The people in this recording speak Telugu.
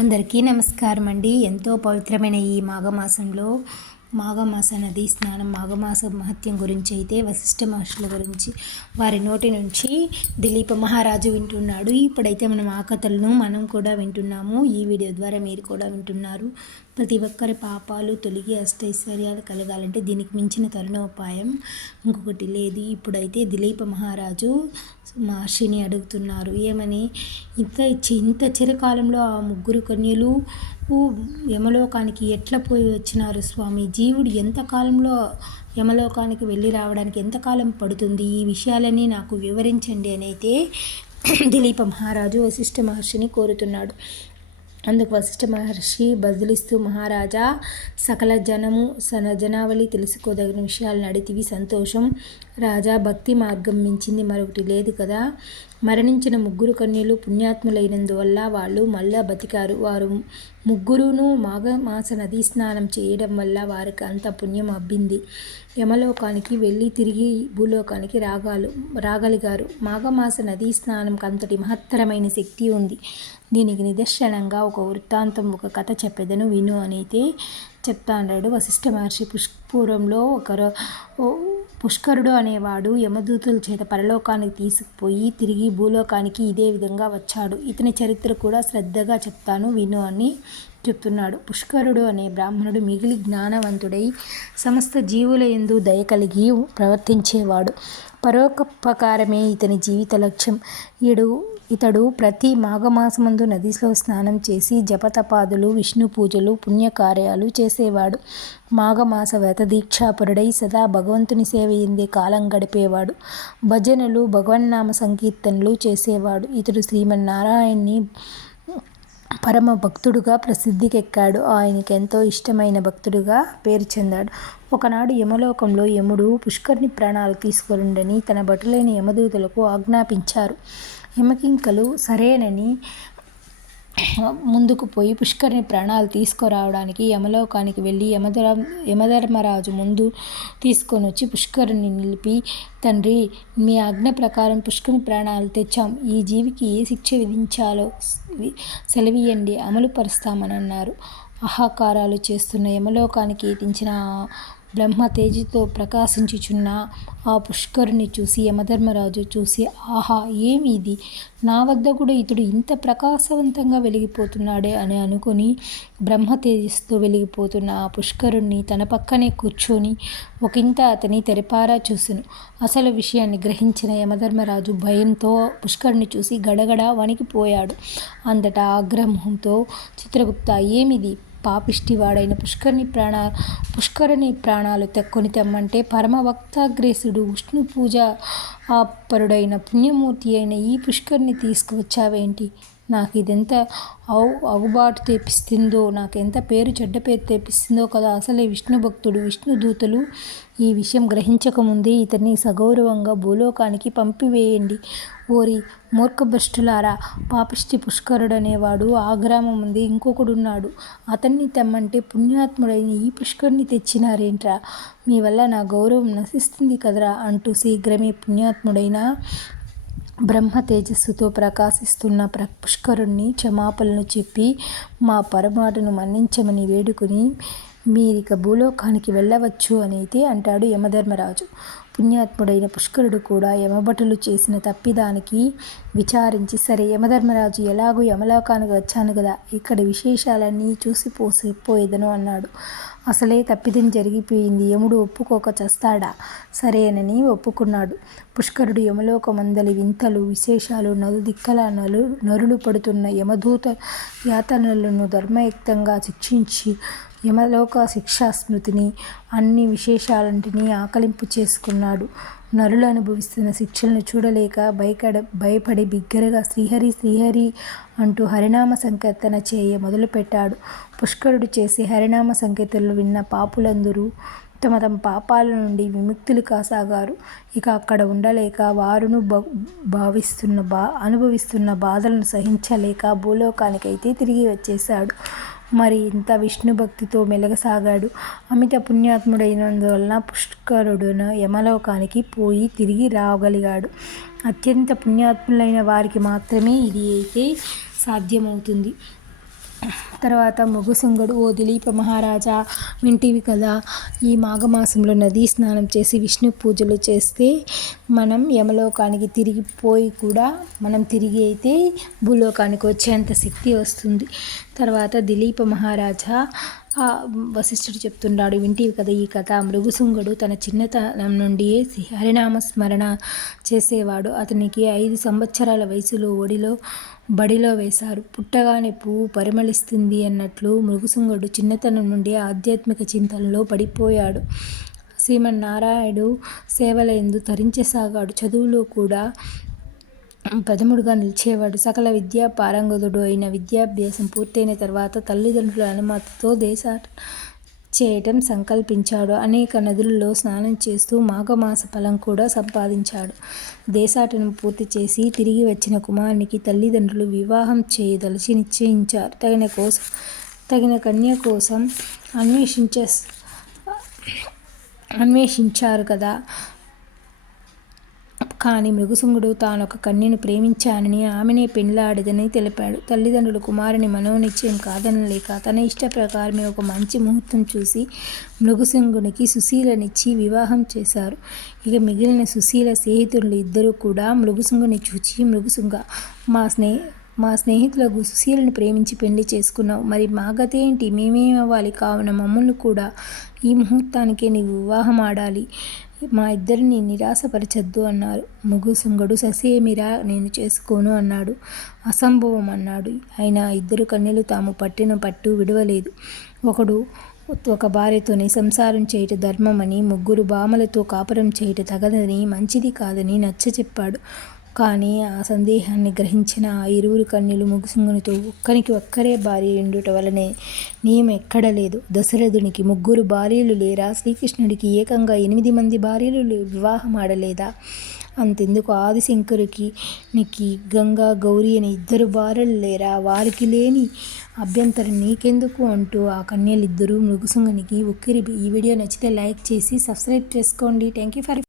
అందరికీ నమస్కారం అండి. ఎంతో పవిత్రమైన ఈ మాఘమాసంలో మాఘమాస నదీ స్నానం, మాఘమాస మహత్యం గురించి అయితే వశిష్ఠ మహర్షుల గురించి వారి నోటి నుంచి దిలీప మహారాజు వింటున్నాడు. ఇప్పుడైతే మనం ఆ కథలను మనం కూడా వింటున్నాము. ఈ వీడియో ద్వారా మీరు కూడా వింటున్నారు. ప్రతి ఒక్కరి పాపాలు తొలగి అష్టైశ్వర్యాలు కలగాలంటే దీనికి మించిన తరుణోపాయం ఇంకొకటి లేదు. ఇప్పుడైతే దిలీప మహారాజు మహర్షిని అడుగుతున్నారు ఏమని, ఇంత చిరకాలంలో ఆ ముగ్గురు కన్యలు యమలోకానికి ఎట్లా పోయి వచ్చినారు స్వామి? జీవుడు ఎంతకాలంలో యమలోకానికి వెళ్ళి రావడానికి ఎంతకాలం పడుతుంది? ఈ విషయాలన్నీ నాకు వివరించండి అని అయితే దిలీప మహారాజు వశిష్ఠ మహర్షిని కోరుతున్నాడు. అందుకు వశిష్ఠ మహర్షి బదులిస్తూ, మహారాజా, సకల జనావళి తెలుసుకోదగిన విషయాలను అడిగితివి, సంతోషం. రాజా, భక్తి మార్గం మించింది మరొకటి లేదు కదా. మరణించిన ముగ్గురు కన్యలు పుణ్యాత్ములైనందువల్ల వాళ్ళు మళ్ళా బతికారు. వారు ముగ్గురును మాఘమాస నదీ స్నానం చేయడం వల్ల వారికి అంత పుణ్యం అబ్బింది. యమలోకానికి వెళ్ళి తిరిగి భూలోకానికి రాగలిగారు. మాఘమాస నదీ స్నానంకి అంతటి మహత్తరమైన శక్తి ఉంది. దీనికి నిదర్శనంగా ఒక వృత్తాంతం, ఒక కథ చెప్పేదను విను అని అయితే చెప్తాడు వశిష్ఠ మహర్షి. పూర్వంలో పుష్కరుడు అనేవాడు యమదూతుల చేత పరలోకానికి తీసుకుపోయి తిరిగి భూలోకానికి ఇదే విధంగా వచ్చాడు. ఇతని చరిత్ర కూడా శ్రద్ధగా చెప్తాను విను అని చెప్తున్నాడు. పుష్కరుడు అనే బ్రాహ్మణుడు మిగిలి జ్ఞానవంతుడై సమస్త జీవుల యందు దయ కలిగి ప్రవర్తించేవాడు. పరోపకారమే ఇతని జీవిత లక్ష్యం. ఇతడు ప్రతి మాఘమాసమందు నదిలో స్నానం చేసి జపతపాదులు, విష్ణు పూజలు, పుణ్యకార్యాలు చేసేవాడు. మాఘమాస వ్రత దీక్షాపరుడై సదా భగవంతుని సేవ ఎందే కాలం గడిపేవాడు. భజనలు, భగవన్నామ సంకీర్తనలు చేసేవాడు. ఇతడు శ్రీమన్నారాయణ్ణి పరమ భక్తుడుగా ప్రసిద్ధికెక్కాడు. ఆయనకి ఎంతో ఇష్టమైన భక్తుడుగా పేరు చెందాడు. ఒకనాడు యమలోకంలో యముడు పుష్కరుని ప్రాణాలు తీసుకురండని తన భటులైన యమదూతలకు ఆజ్ఞాపించారు. యమకింకలు సరేనని ముందుకు పోయి పుష్కరుని ప్రాణాలు తీసుకురావడానికి యమలోకానికి వెళ్ళి యమధర్మరాజు ముందు తీసుకొని వచ్చి పుష్కరుని నిలిపి, తండ్రి, మీ ఆజ్ఞ ప్రకారం పుష్కరుని ప్రాణాలు తెచ్చాం. ఈ జీవికి ఏ శిక్ష విధించాలో సెలవీయండి, అమలు పరుస్తామని అన్నారు. ఆహాకారాలు చేస్తున్న యమలోకానికి ఎత్తించిన బ్రహ్మ తేజతో ప్రకాశించుచున్న ఆ పుష్కరుని చూసి యమధర్మరాజు చూసి, ఆహా, ఏమి ఇది? నా వద్ద కూడా ఇతడు ఇంత ప్రకాశవంతంగా వెలిగిపోతున్నాడే అని అనుకుని బ్రహ్మ తేజస్సుతో వెలిగిపోతున్న ఆ పుష్కరుణ్ణి తన పక్కనే కూర్చొని ఒకంత అతని తెరపారా చూసెను. అసలు విషయాన్ని గ్రహించిన యమధర్మరాజు భయంతో పుష్కరుని చూసి గడగడ వణికిపోయాడు. అంతటా ఆగ్రహంతో, చిత్రగుప్త, ఏమిది? పాపిష్టివాడైన పుష్కరుని ప్రాణాలు కొని తెమ్మంటే పరమభక్తాగ్రేసుడు, విష్ణు పూజ పరుడైన పుణ్యమూర్తి అయిన ఈ పుష్కరుని తీసుకువచ్చావేంటి? నాకు ఇదెంత అవుబాటు తెప్పిస్తుందో, నాకెంత చెడ్డ పేరు తెప్పిస్తుందో కదా. అసలే విష్ణు భక్తుడు. విష్ణు దూతలు ఈ విషయం గ్రహించకముందే ఇతన్ని సగౌరవంగా భూలోకానికి పంపివేయండి. ఓరి మూర్ఖభ్రష్టులారా, పాపిష్టి పుష్కరుడనేవాడు ఆ గ్రామం ముందే ఇంకొకడున్నాడు. అతన్ని తెమ్మంటే పుణ్యాత్ముడైన ఈ పుష్కరుని తెచ్చినారేంట్రా? మీ వల్ల నా గౌరవం నశిస్తుంది కదరా అంటూ శీఘ్రమే పుణ్యాత్ముడైన బ్రహ్మ తేజస్సుతో ప్రకాశిస్తున్న పుష్కరుణ్ణి క్షమాపణలు చెప్పి మా పొరపాటును మన్నించమని వేడుకుని మీరిక భూలోకానికి వెళ్ళవచ్చు అని అయితే అంటాడు యమధర్మరాజు. పుణ్యాత్ముడైన పుష్కరుడు కూడా యమభటులు చేసిన తప్పిదానికి విచారించి, సరే యమధర్మరాజు, ఎలాగూ యమలోకానికి వచ్చాను కదా, ఇక్కడ విశేషాలన్నీ చూసి పోయేదను అన్నాడు. అసలే తప్పిదం జరిగిపోయింది, యముడు ఒప్పుకోక చస్తాడా? సరేనని ఒప్పుకున్నాడు. పుష్కరుడు యమలోకమందలి వింతలు, విశేషాలు, నలుదిక్కల నరులు పడుతున్న యమదూత యాతనలను ధర్మయుక్తంగా శిక్షించి యమలోక శిక్షా స్మృతిని, అన్ని విశేషాలంటినీ ఆకలింపు చేసుకున్నాడు. నరులు అనుభవిస్తున్న శిక్షలను చూడలేక భయపడి బిగ్గరగా శ్రీహరి శ్రీహరి అంటూ హరినామ సంకీర్తన చేయ మొదలుపెట్టాడు. పుష్కరుడు చేసే హరినామ సంకీర్తనలు విన్న పాపులందరూ తమ పాపాల నుండి విముక్తులు కాసాగారు. ఇక అక్కడ ఉండలేక వారును అనుభవిస్తున్న బాధలను సహించలేక భూలోకానికైతే తిరిగి వచ్చేశాడు. మరి ఇంత విష్ణు భక్తితో మెలగసాగాడు. అమిత పుణ్యాత్ముడైనందువలన పుష్కరుడును యమలోకానికి పోయి తిరిగి రాగలిగాడు. అత్యంత పుణ్యాత్ములైన వారికి మాత్రమే ఇది అయితే సాధ్యమవుతుంది. తర్వాత మృగశృంగుడు, ఓ దిలీప మహారాజా, వింటివి కదా, ఈ మాఘమాసంలో నదీ స్నానం చేసి విష్ణు పూజలు చేస్తే మనం యమలోకానికి తిరిగిపోయి కూడా మనం తిరిగి అయితే భూలోకానికి వచ్చేంత శక్తి వస్తుంది. తర్వాత దిలీప మహారాజా వశిష్ఠుడు చెప్తున్నాడు, వింటివి కదా ఈ కథ. మృగశృంగుడు తన చిన్నతనం నుండి హరినామ స్మరణ చేసేవాడు. అతనికి 5 సంవత్సరాల వయసులో బడిలో వేశారు. పుట్టగానే పువ్వు పరిమళిస్తుంది అన్నట్లు మృగశృంగుడు చిన్నతనం నుండి ఆధ్యాత్మిక చింతనలో పడిపోయాడు. శ్రీమన్నారాయణుడు సేవలందు తరించసాగాడు. చదువులో కూడా ప్రథముడుగా నిలిచేవాడు. సకల విద్యా పారంగతుడు అయిన. విద్యాభ్యాసం పూర్తయిన తర్వాత తల్లిదండ్రుల అనుమతితో దేశాటన చేయటం సంకల్పించాడు. అనేక నదులలో స్నానం చేస్తూ మాఘమాస ఫలం కూడా సంపాదించాడు. దేశాటనం పూర్తి చేసి తిరిగి వచ్చిన కుమారునికి తల్లిదండ్రులు వివాహం చేయదలిచి నిశ్చయించారు. తగిన కన్య కోసం అన్వేషించారు కదా. కానీ మృగశృంగుడు తానొక కన్యను ప్రేమించానని, ఆమెనే పెండ్లాడేదని తెలిపాడు. తల్లిదండ్రులు కుమారుని మనోనిశ్చయం కాదనలేక తన ఇష్ట ప్రకారమే ఒక మంచి ముహూర్తం చూసి మృగశృంగునికి సుశీలనిచ్చి వివాహం చేశారు. ఇక మిగిలిన సుశీల స్నేహితులు ఇద్దరూ కూడా మృగశృంగుని చూచి, మృగశృంగా, మా స్నేహితులకు సుశీలను ప్రేమించి పెళ్లి చేసుకున్నావు, మరి మా గతేంటి, మేమేమవ్వాలి, కావున మమ్మల్ని కూడా ఈ ముహూర్తానికే నీవు వివాహం ఆడాలి, మా ఇద్దరిని నిరాశపరచద్దు అన్నారు. మృగశృంగుడు ససేమిరా నేను చేసుకోను అన్నాడు. అసంభవం అన్నాడు. అయినా ఇద్దరు కన్యలు తాము పట్టిన పట్టు విడవలేదు. ఒక భార్యతోనే సంసారం చేయుట ధర్మమని, 3 భామలతో కాపురం చేయుట తగదని, మంచిది కాదని నచ్చచెప్పాడు. కానీ ఆ సందేహాన్ని గ్రహించిన ఆ 2 కన్యలు మృగశృంగునితో ఒక్కనికి ఒక్కరే భార్య ఉండుట వలనే నియమం ఎక్కడా లేదు. దశరథునికి 3 భార్యలు లేరా? శ్రీకృష్ణుడికి ఏకంగా 8 మంది భార్యలు వివాహం ఆడలేదా? అంతెందుకు ఆదిశంకరునికి గంగా, గౌరీ అని 2 భార్యలు లేరా? వారికి లేని అభ్యంతరం నీకెందుకు అంటూ ఆ కన్యలిద్దరూ మృగశృంగునికి ఉక్కిరి. ఈ వీడియో నచ్చితే లైక్ చేసి సబ్స్క్రైబ్ చేసుకోండి. Thank you for